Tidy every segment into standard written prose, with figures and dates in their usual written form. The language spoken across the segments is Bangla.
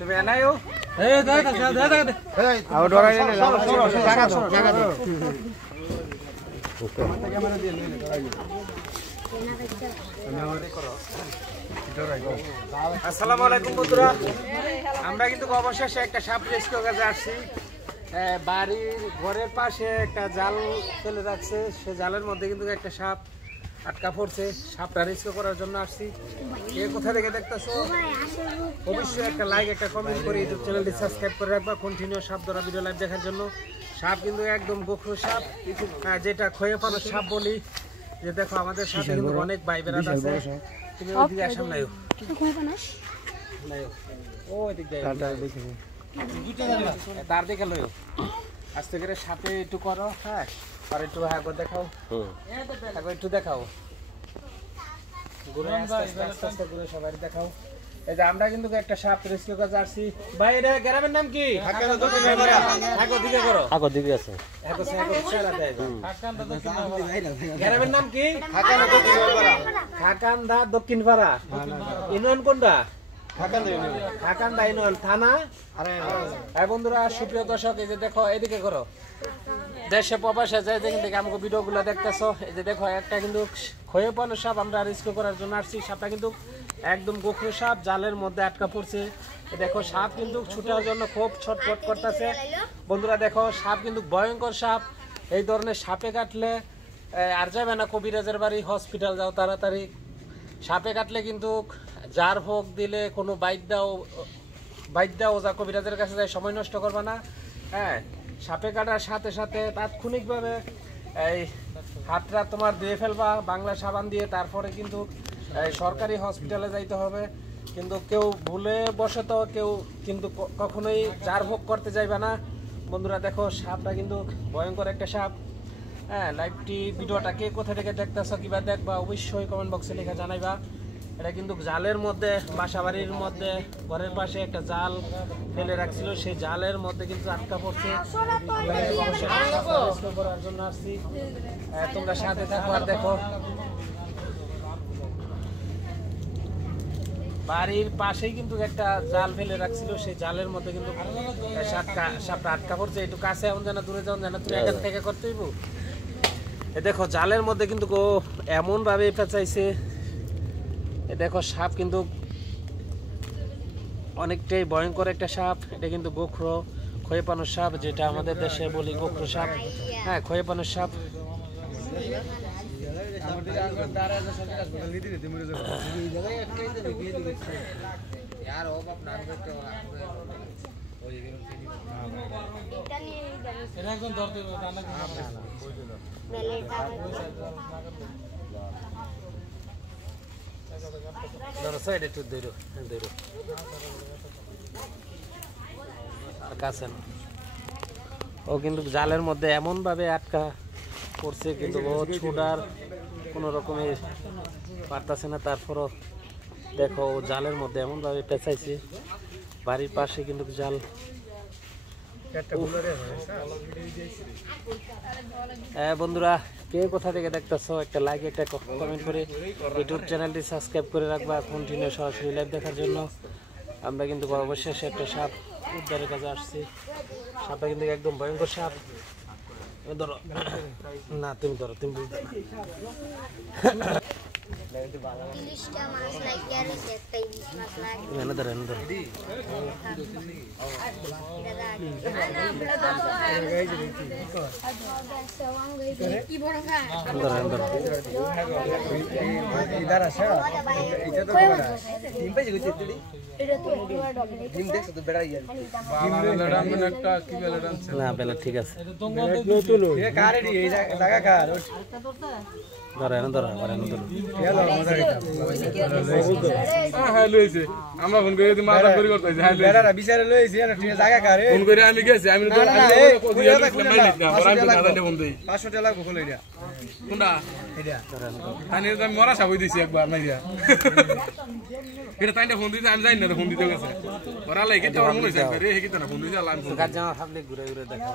তুমি এনাইও আসসালামু আলাইকুম বন্ধুরা, আমরা কিন্তু অবশেষে একটা সাপ রেস্কিউ কাজে আসছি। বাড়ির ঘরের পাশে একটা জাল ফেলে রাখছে, সে জালের মধ্যে কিন্তু একটা সাপ আটকা পড়ছে। সাপটা রেস্কিউ করার জন্য আসছি। কে কোথা থেকে দেখতেছো অবশ্যই একটা লাইক একটা কমেন্ট করে ইউটিউব চ্যানেলটি সাবস্ক্রাইব করে রাখবা কন্টিনিউ সাপ ধরা ভিডিও লাইভ দেখার জন্য। সাপ কিন্তু একদম গোখরো সাপ, যেটা খয়ে পানো সাপ বলি। যে দেখো আমাদের সাথে কিন্তু অনেক ভাই বেড়াত আছে। তুমি ওইদিকে আসাম নাইও ওই দিক দিয়ে তার দেখে লইও আস্তে করে সাথে একটু করো। হ্যাঁ, আর একটু হাগো দেখাও, একটু দেখাও ঘুরে আস্তে আস্তে ঘুরে সবাই দেখাও। এই যে আমরা কিন্তু একটা সাপ রেস্কিউ কাজে আসছি। ভাই এটা গ্রামের নাম কি? গ্রামের নাম কি? খাকান্দা দক্ষিণ পাড়া। ইউনিয়ন কোনটা? খাকান্দা ইউনিয়ন, থানা। বন্ধুরা সুপ্রিয় দর্শক, এই যে দেখো এদিকে করো, দেশে প্রবাসে যায় দেখেন দেখে আমাকে ভিডিও গুলো দেখতেছো। এই যে দেখো একটা কিন্তু খয়ে পানো সাপ আমরা রেস্কিউ করার জন্য আসছি। সাপটা কিন্তু একদম গোখরো সাপ, জালের মধ্যে আটকা পড়ছে। দেখো সাপ কিন্তু ছুটার জন্য খুব ছটফট করতেছে। বন্ধুরা দেখো সাপ কিন্তু ভয়ঙ্কর সাপ। এই ধরনের সাপে কাটলে আর যাবে না কবিরাজের বাড়ি, হসপিটাল যাও তাড়াতাড়ি। সাপে কাটলে কিন্তু জার ভোগ দিলে কোনো বাইদ দাও ওজা কবিরাজের কাছে যায়, সময় নষ্ট করবা না। হ্যাঁ, সাপে কাটার সাথে সাথে তাৎক্ষণিকভাবে এই হাতটা তোমার ধুয়ে ফেলবা বাংলা সাবান দিয়ে, তারপরে কিন্তু সরকারি হসপিটালে যাইতে হবে। কিন্তু কেউ ভুলে বসত কেউ কিন্তু কখনোই জার ভোগ করতে যাইবে না। বন্ধুরা দেখো সাপটা কিন্তু ভয়ঙ্কর একটা সাপ। হ্যাঁ, লাইভটি ভিডিওটা কে কোথা থেকে দেখতেছ কিবা দেখবা অবশ্যই কমেন্ট বক্সে লিখে জানাইবা। এটা কিন্তু জালের মধ্যে, বাসা বাড়ির মধ্যে ঘরের পাশে একটা জাল ফেলে রাখছিল, সেই জালের মধ্যে কিন্তু আটকা পড়ছে। করার জন্য আসছি, তোমরা সাথে থাকো আর দেখো। বাড়ির পাশেই কিন্তু একটা জাল ফেলে রাখছিল, সেই জালের মধ্যে কিন্তু সাপটা আটকা পড়ছে। একটু কাছে এমন জানা দূরে যাও জানা, তুমি এখান থেকে করতে হইব। দেখো জালের মধ্যে কিন্তু এমন ভাবে পেঁচাইছে। দেখো সাপ কিন্তু অনেকটাই ভয়ঙ্কর একটা সাপ। এটা কিন্তু গোখরো খয়ে পানোর সাপ, যেটা আমাদের দেশে বলি গোখরো সাপ। হ্যাঁ, খয়ে পানোর সাপ। ও কিন্তু জালের মধ্যে এমন ভাবে আটকা পড়ছে, কিন্তু ও ছুটার কোন রকমে পারতাছে না। তারপরও দেখো ও জালের মধ্যে এমন ভাবে পেঁচাইছে। বাড়ির পাশে কিন্তু জাল। বন্ধুরা কে কোথা থেকে দেখতেছো একটা লাইক একটা কমেন্ট করে ইউটিউব চ্যানেলটি সাবস্ক্রাইব করে রাখবা কন্টিনিউ সরাসরি লাইভ দেখার জন্য। আমরা কিন্তু অবশেষে একটা সাপ উদ্ধারের কাছে আসছি। সাপটা কিন্তু একদম ভয়ঙ্কর সাপ। ধরো না, তুমি ধরো, তুমি বুঝতে না বেলা ঠিক আছে। আমরা ফোন করে মাথা করি করতে বিচারে লইছি জায়গা কারে ফোন করে আমি গেছি, আমি 500 টাকা লাগবো কইরা কোনটা তাই আমি মরা সাবই দিছি একবার নাই দিয়া এটা তাইটা ফোন দিতে আমি জানি না ফোন দিতে গেছে ওরা লাগে তো মনে হইছে রে হে কি না ফোন দিতে আলাম গাছ জামা ফাবলে ঘুরে ঘুরে দেখা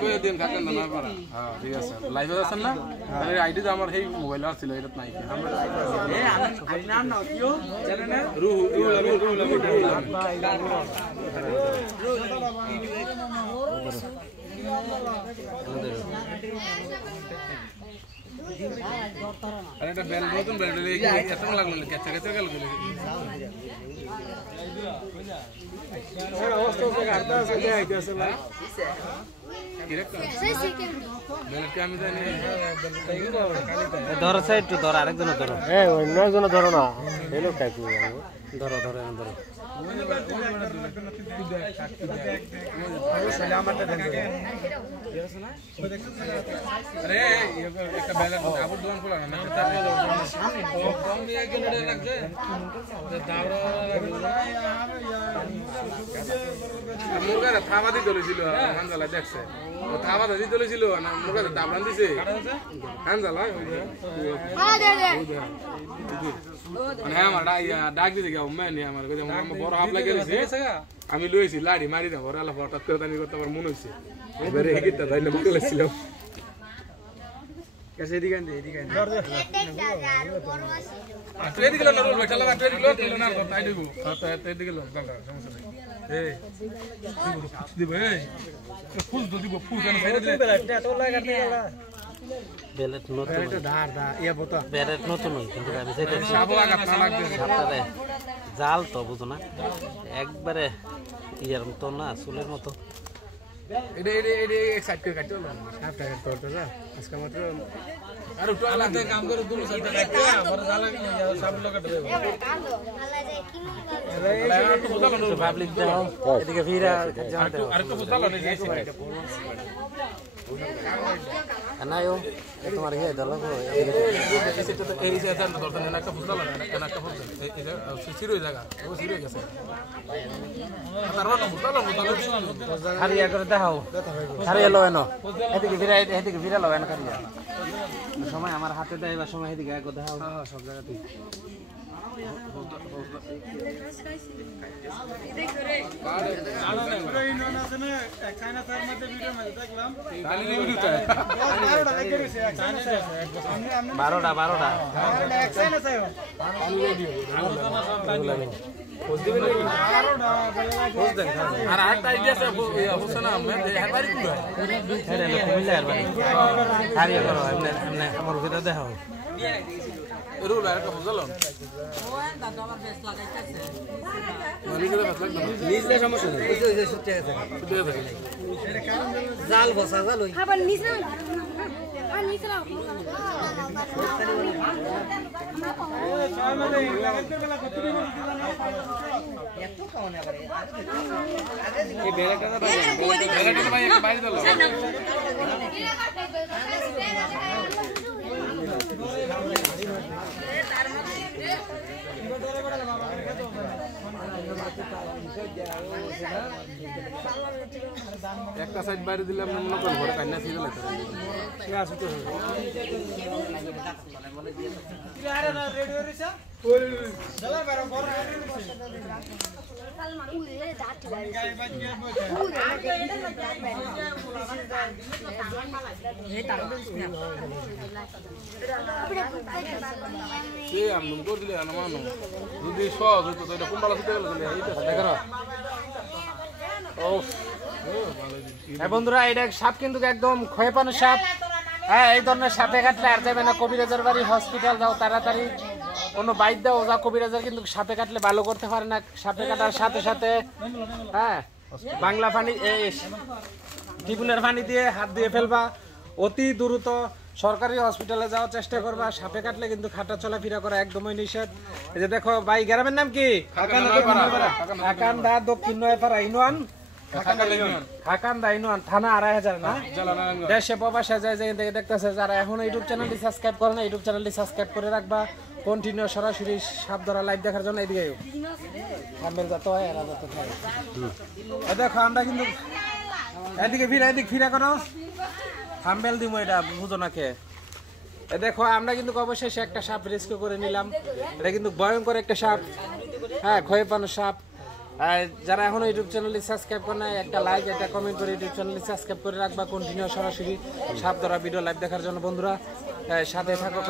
কই দিন কাকেন না পারা হ্যাঁ ঠিক আছে লাইভে আছেন না তাহলে আইডি তো আমার এই মোবাইল আছে এটা নাই এ আমি নাম না কিও জানেন না রুহু अरे এটা বেল নতুন বেল এত লাগলো কেচা কেচা গেল অবস্থা তো গাড়তা আছে যে আইতেছে না আমি জানি ধরো সাইড তো ধর আরেকজন ধরো অন্যজন ধরো না এই লোকটা কি ধরো ধরো ধরো अरे একটা বেল কাপড় দোকান খোলা না সামনে কম দিয়ে গেলে লাগছে দাওরা মুরগাটা থাবাদি চলেছিল হানজালা দেখছে থাবাদি চলেছিল না মুরগাটা দাবরান দিছে হানজালা হ্যাঁ আমার ডাক দিতে গিয়ে আমার বড় হাফ লাগে আমি লইছি লাড়ি মারি না ওরা হঠাৎ করে দানি করতে আমার মনে হয়েছে এবারে এগিয়ে তাই না বলেছিল कैसे एदिके एदिके ना रोल बैठा लगा एदिके लो ना तो ताई देबो हां तो एदिके लो गलरा समस्या नहीं ए दिबो ए फुल दो दिबो फुल केन साइड दिले बेलेट तो लगा करते होला বেলেট নতুন বেলেট ধার দা ইয়া বতা বেলেট নতুন কিন্তু আমি সেটা সাবো আগা না লাগবে সাতটারে জাল তো বুঝো না একবারে ইয়ার মতো না চুলের মতো এডে এক সাইড করে কাটতে হলো সাফ টাকা করতে না আজকে মাত্র আর একটু আলাদা কাম করে দুটো সাইড কাটতে পরে জালা সব লোক কাটবে একটু বুঝালো না পাবলিক দাও এদিকে ফিরা আর একটু বুঝালো না এই সাইড আনায়ো তোমার হে দল এই যে এটা দরকার না একটা বুঝালো না একটা বুঝালো এই যে সিরো জায়গা ও সিরো গেছে তারপর বুঝালো হারিয়া করে দেখাও হারিয়া লো এনো এদিকে ফিরা লো এনো করিয়া সময় আমার হাতে দেয়বার সময় এদিকে আগে দেখাও সব জায়গাতে বারোটা আর আরেকটা আইডিয়া আছে হোসেন আহমেদ হেবারি কুড়া কুমিল্লা হেবারি হারিয়া করো এমনি আমার ভিতরে দেখাও রুল আর একটা বুঝালো নিজে সমস্যা নেই জাল বসা জাল ওই আবার নিচে আর নিচে রাও এই বেলাটা বাইরে দিল একটা সাইড বাইরে দিলে আমরা মনে করেন ঘরে কান্না ছিল যদি সহজ হইতো তো এটা কুম্বালা ছুটে গেল বন্ধুরা এটা সাপ কিন্তু একদম ক্ষয়ে পানো সাপ। হ্যাঁ, এই ধরনের সাপে কাটলে আর যাবে না কবিরাজের বাড়ি, হসপিটাল যাও তাড়াতাড়ি, কোনো বাইর দাও যা। কবিরাজার কিন্তু সাপে কাটলে ভালো করতে পারে না। সাপে কাটার সাথে সাথে হ্যাঁ বাংলা পানি টিপুনের পানি দিয়ে হাত দিয়ে ফেলবা, অতি দ্রুত সরকারি হসপিটালে যাওয়ার চেষ্টা করবা। সাপে কাটলে কিন্তু খাটা চলাফেরা করা একদমই নিষেধ। এই যে দেখো ভাই, গ্রামের নাম কি? খাকান্দা, দক্ষিণ নয়পাড়া ইউনিয়ন, খাকান্দা ইউনিয়ন, থানা ২৫০০ না। দেশে প্রবাসে যায় যে দেখতেছে যারা এখন ইউটিউব চ্যানেলটি সাবস্ক্রাইব করে না, ইউটিউব চ্যানেলটি সাবস্ক্রাইব করে রাখবা। কন্টিনিউ সরাসরি সাপ ধরা লাইভ দেখার জন্য এদিকে দেখো আমরা কিন্তু এদিকে ফিরা করো থাম্বেল দিমু এটা বুঝো না কে দেখো আমরা কিন্তু অবশেষে একটা সাপ রেস্কিউ করে নিলাম এটা কিন্তু ভয়ঙ্কর একটা সাপ হ্যাঁ খয়ে পানো সাপ আর যারা এখনো ইউটিউব চ্যানেলটি সাবস্ক্রাইব করে নাই একটা লাইক একটা কমেন্ট করে ইউটিউব চ্যানেলটি সাবস্ক্রাইব করে রাখবা কন্টিনিউ সরাসরি সাপ ধরা ভিডিও লাইভ দেখার জন্য বন্ধুরা সাথে থাকো